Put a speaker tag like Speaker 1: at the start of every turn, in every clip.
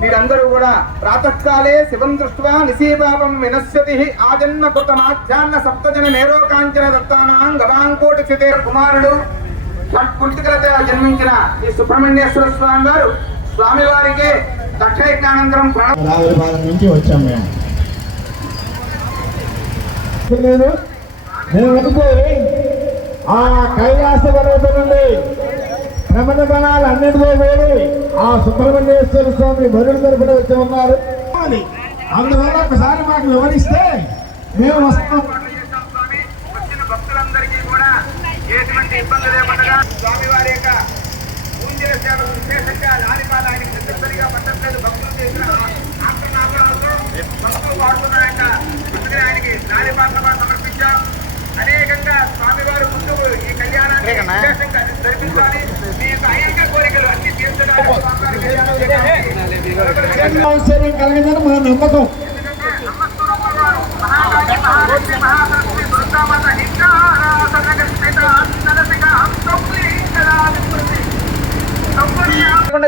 Speaker 1: మీరందరూ కూడా ప్రాతకాలే శివం దృష్ట్వా నిశీపాపం వినశ్యతి ఆజన్మ కృత మాధ్యాన్న సప్తజన నేరోకాంచన దత్తానాం గదాంకోటి చితే కుమారుడు. పుట్టికలతో జన్మించిన ఈ సుబ్రహ్మణ్యేశ్వర స్వామి వారు స్వామివారికి దక్షయజ్ఞానంతరం
Speaker 2: నుంచి వచ్చాం మేము. నేను ఆ కైలాస పర్వతం నుండి ప్రమద గణాలు అన్నిటితో వేడి. ఆ సుబ్రహ్మణ్యేశ్వర స్వామి బరుడు తరపున వచ్చి ఉన్నారు. అది. అందువల్ల ఒకసారి మాకు వివరిస్తే మేము వస్తాం.
Speaker 1: భక్తులందరికీ కూడా ఎటువంటి ఇబ్బంది లేకుండా స్వామివారి యొక్క పూజల సేవ విశేషంగా లాలిపాల పట్టట్లేదు భక్తులు చేసిన ఆక్రమణాలతో భక్తులు వాడుతున్నారంట అందుకని ఆయనకి లాలిపాట్ల సమర్పించాం. అనేకంగా స్వామివారు ముందుకు ఈ కళ్యాణాన్ని మీ
Speaker 2: కలగదని నమ్మకం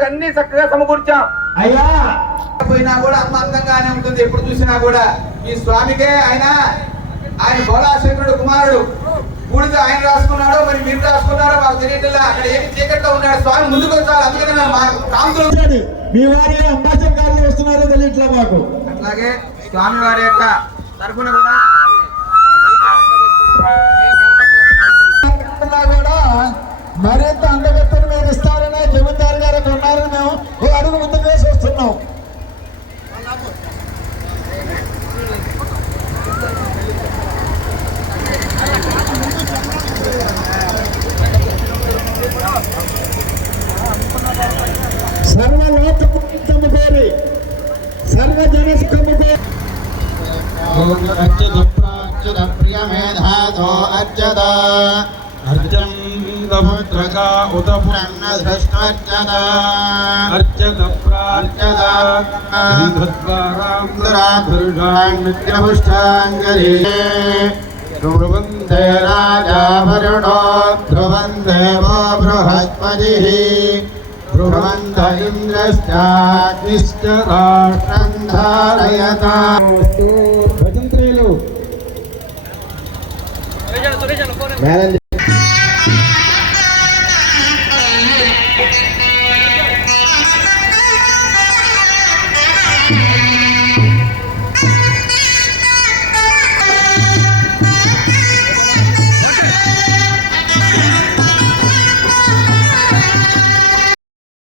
Speaker 1: అన్ని చక్కగా సమకూర్చాం.
Speaker 2: అయ్యా!
Speaker 1: పోయినా కూడా అమ్మ అందంగానే ఉంటుంది ఎప్పుడు చూసినా కూడా. ఈ స్వామికే ఆయన ఆయన బోళాశంకరుడు కుమారుడు. బూడిద ఆయన రాసుకున్నాడో మరి మీరు రాసుకున్నారో మాకు తెలియట్లా అక్కడ ఏమి చీకట్లో ఉన్నాడు. స్వామి ముందుకు వచ్చారు అందుకని మేము మా కాంతులు
Speaker 2: వచ్చాడు. మీ వారి అంబాసిడర్ గారు వస్తున్నారో తెలియట్లే మాకు.
Speaker 1: అట్లాగే స్వామి వారి యొక్క తరఫున కూడా
Speaker 2: మరింత అందగత్తెను మీరు ఇస్తారనే జమీందారు గారు కొన్నారని మేము అడుగు ముందుకు ತಮಗೋರಿ ಸರ್ವಜನ ಸುಖಮುಖ ಓಂ ಅರ್ಚದ
Speaker 3: ಪ್ರಾಚ್ಯದ ಪ್ರಿಯ ಮೇಧಾಸೋ ಅರ್ಚದ ಅರ್ಜಂ ಭದ್ರಕ ಉತ ಪುರಣ್ಣ ಧೃಷ್ಟಾರ್ಚದ ಅರ್ಚದ ಪ್ರಾರ್ಚದ ಧೃಷ್ಟಾಂಗರಿ ध्रुवन्दे राजा वरुणो ध्रुवन्देवो बृहस्पतिः ధ్రువంత ఇంద్రశ్చాగ్నిశ్చ రాష్ట్రం ధారయతా భజంత్రీలు